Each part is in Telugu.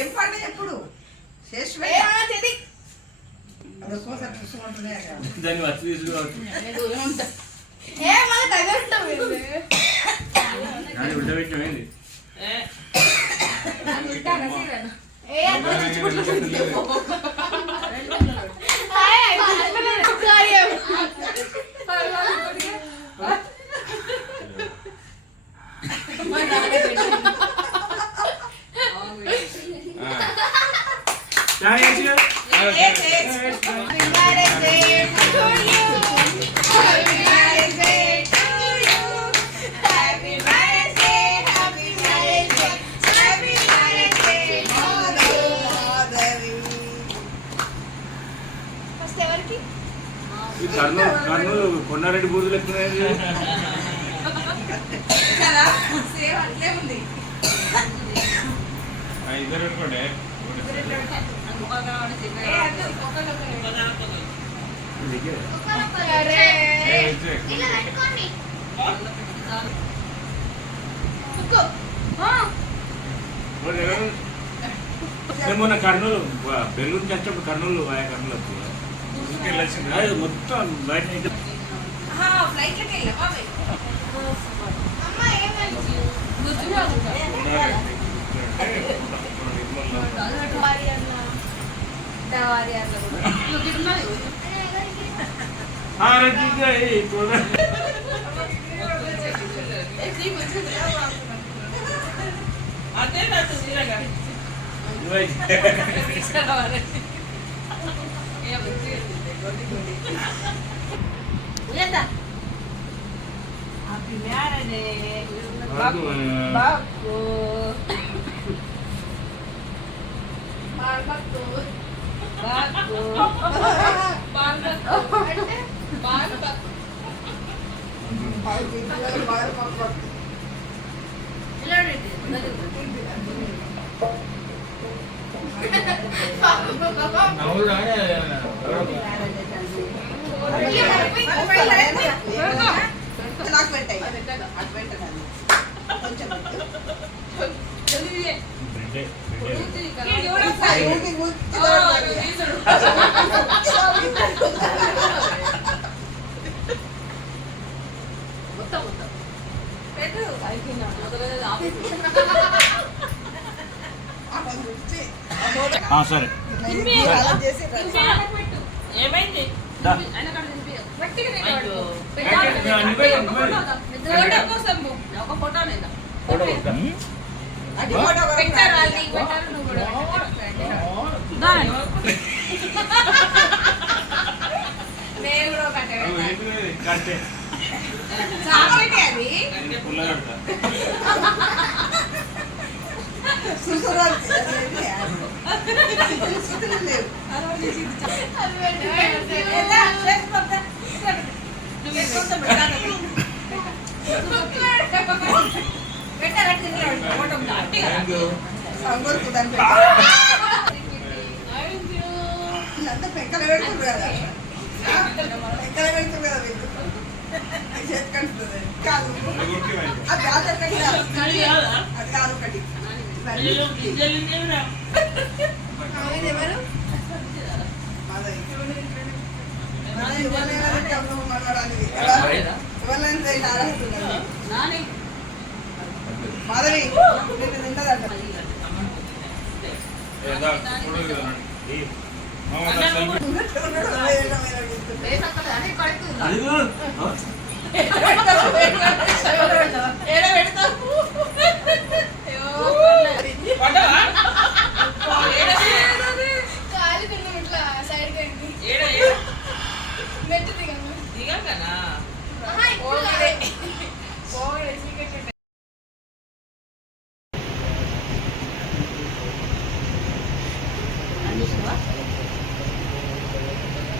ఏం పాట ఎప్పుడు దాన్ని వచ్చి తీసుకోవచ్చు ఉడబెట్టమైంది కర్నూలు కొన్నారెడ్డి బూతులు ఎక్కున్నాయి ఇద్దరు పెట్టుకోండి మొన్న కర్నూలు బెంగళూరు నుంచి వచ్చినప్పుడు కర్నూలు కర్నూలు వచ్చింది మొత్తం బయట సరే ఏమైంది ఒక ఫోటో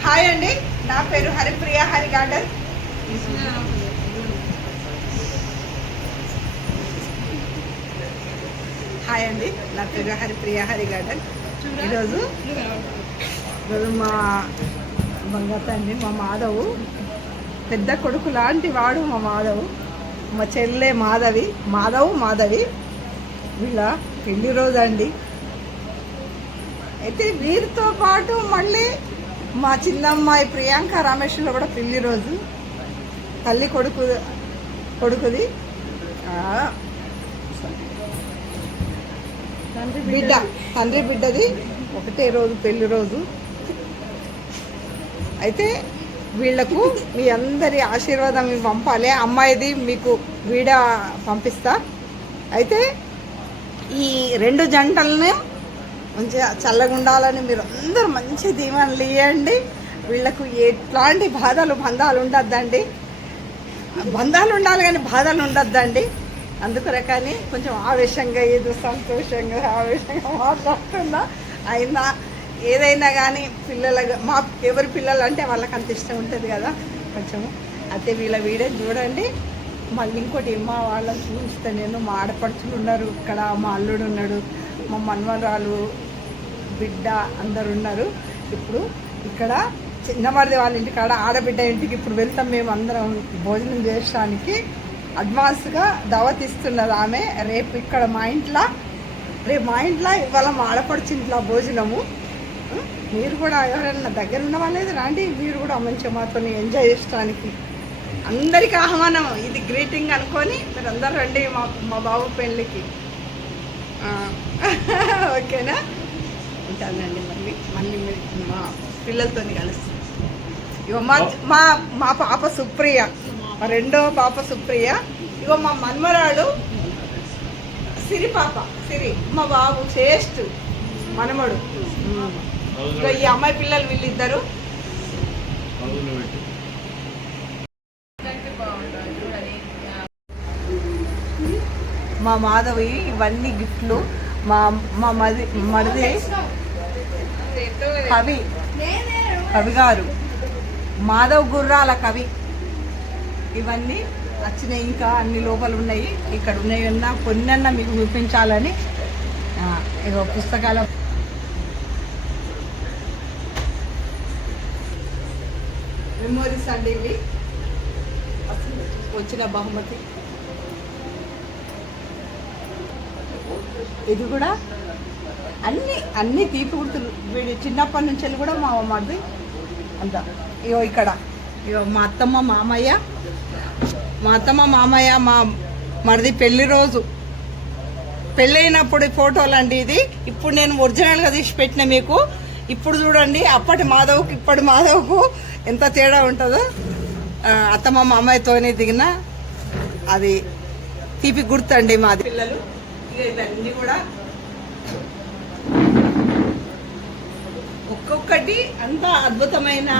హాయ్ అండి, నా పేరు హరిప్రియ హరి గార్డెన్. హాయ్ అండి, నా పేరు హరిప్రియ హరి గార్డెన్. ఈరోజు మా బంగారు తండ్రి మా మాధవు పెద్ద కొడుకు లాంటి వాడు మా మాధవు, మా చెల్లె మాధవి వీళ్ళ పెళ్లి రోజు అండి. అయితే వీరితో పాటు మళ్ళీ మా చిన్నమ్మాయి ప్రియాంక రమేష్లో కూడా పెళ్లి రోజు, తల్లి కొడుకుది తండ్రి బిడ్డది ఒకటే రోజు పెళ్లి రోజు. అయితే వీళ్లకు మీ అందరి ఆశీర్వాదం పంపాలి. అమ్మాయిది మీకు వీడియో పంపిస్తా. అయితే ఈ రెండు జంటలను మంచిగా చల్లగా ఉండాలని మీరు అందరూ మంచి దీవెనలు ఇవ్వండి. వీళ్లకు ఎట్లాంటి బంధాలు ఉండద్దండి. బంధాలు ఉండాలి కానీ బాధలు ఉండద్దండి. అందుకొరకని కొంచెం ఆవేశంగా ఏదో సంతోషంగా ఆవేశంగా మాట్లాడుతున్నా. అయినా ఏదైనా కానీ మాకు ఎవరి పిల్లలు అంటే వాళ్ళకి అంత ఇష్టం ఉంటుంది కదా కొంచెము. అయితే వీళ్ళ వీడియో చూడండి. మళ్ళీ ఇంకోటి మా వాళ్ళని చూపిస్తాను నేను. మా ఆడపడుచులు ఉన్నారు ఇక్కడ, మా అల్లుడు ఉన్నాడు, మా మన్మరాలు బిడ్డ అందరు ఉన్నారు. ఇప్పుడు ఇక్కడ చిన్నవారిది వాళ్ళ ఇంటికాడ ఆడబిడ్డ ఇంటికి ఇప్పుడు వెళ్తాం మేము అందరం భోజనం చేయడానికి. అడ్వాన్స్గా దావత్ ఇస్తున్నది ఆమె. రేపు ఇక్కడ మా ఇంట్లో ఇవాళ మా ఆడపడుచు ఇంట్లో భోజనము. మీరు కూడా ఎవరైనా దగ్గర ఉన్న వాళ్ళేది రండి, మీరు కూడా మంచిగా మాతో ఎంజాయ్ చేయడానికి. అందరికీ ఆహ్వానం, ఇది గ్రీటింగ్ అనుకొని మీరు అందరు రండి మా బాబు పెళ్ళికి. ఓకేనా? ఉంటానండి. మళ్ళీ మా పిల్లలతో కలుస్తాను. ఇగో మా పాప సుప్రియ, మా రెండో పాప సుప్రియ. ఇగో మా మన్మరాడు సిరి మా బాబు శ్రేష్ఠ మనమడు. ఇగో ఈ అమ్మాయి పిల్లలు వీళ్ళిద్దరు. మా మాధవి ఇవన్నీ గిఫ్ట్లు. మా మరిది కవి గారు, మాధవ్ గుర్రాల కవి. ఇవన్నీ వచ్చినాయి, ఇంకా అన్ని లోపల ఉన్నాయి. ఇక్కడ ఉన్నాయన్నా కొన్నన్నా మీకు చూపించాలని ఇక పుస్తకాల మెమోరీస్ అండి ఇవి. వచ్చిన బహుమతి ఇది కూడా అన్ని తీపి గుర్తులు. వీడి చిన్నప్పటి నుంచి కూడా మా మరిది అంతా. ఇగో ఇక్కడ ఇగో మా అత్తమ్మ మామయ్య మా మరిది పెళ్లి రోజు పెళ్ళైనప్పుడు ఫోటోలు అండి ఇది. ఇప్పుడు నేను ఒరిజినల్గా తీసి పెట్టిన మీకు. ఇప్పుడు చూడండి అప్పటి మాధవ్కు ఇప్పటి మాధవ్కు ఎంత తేడా ఉంటుందో. అత్తమ్మ మామయ్యతోనే దిగిన అది తీపి గుర్తండి మాది. పిల్లలు ఇవన్నీ కూడా ఒక్కొక్కటి అంత అద్భుతమైన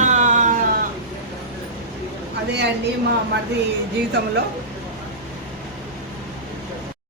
అదే అండి మా మరిది జీవితంలో.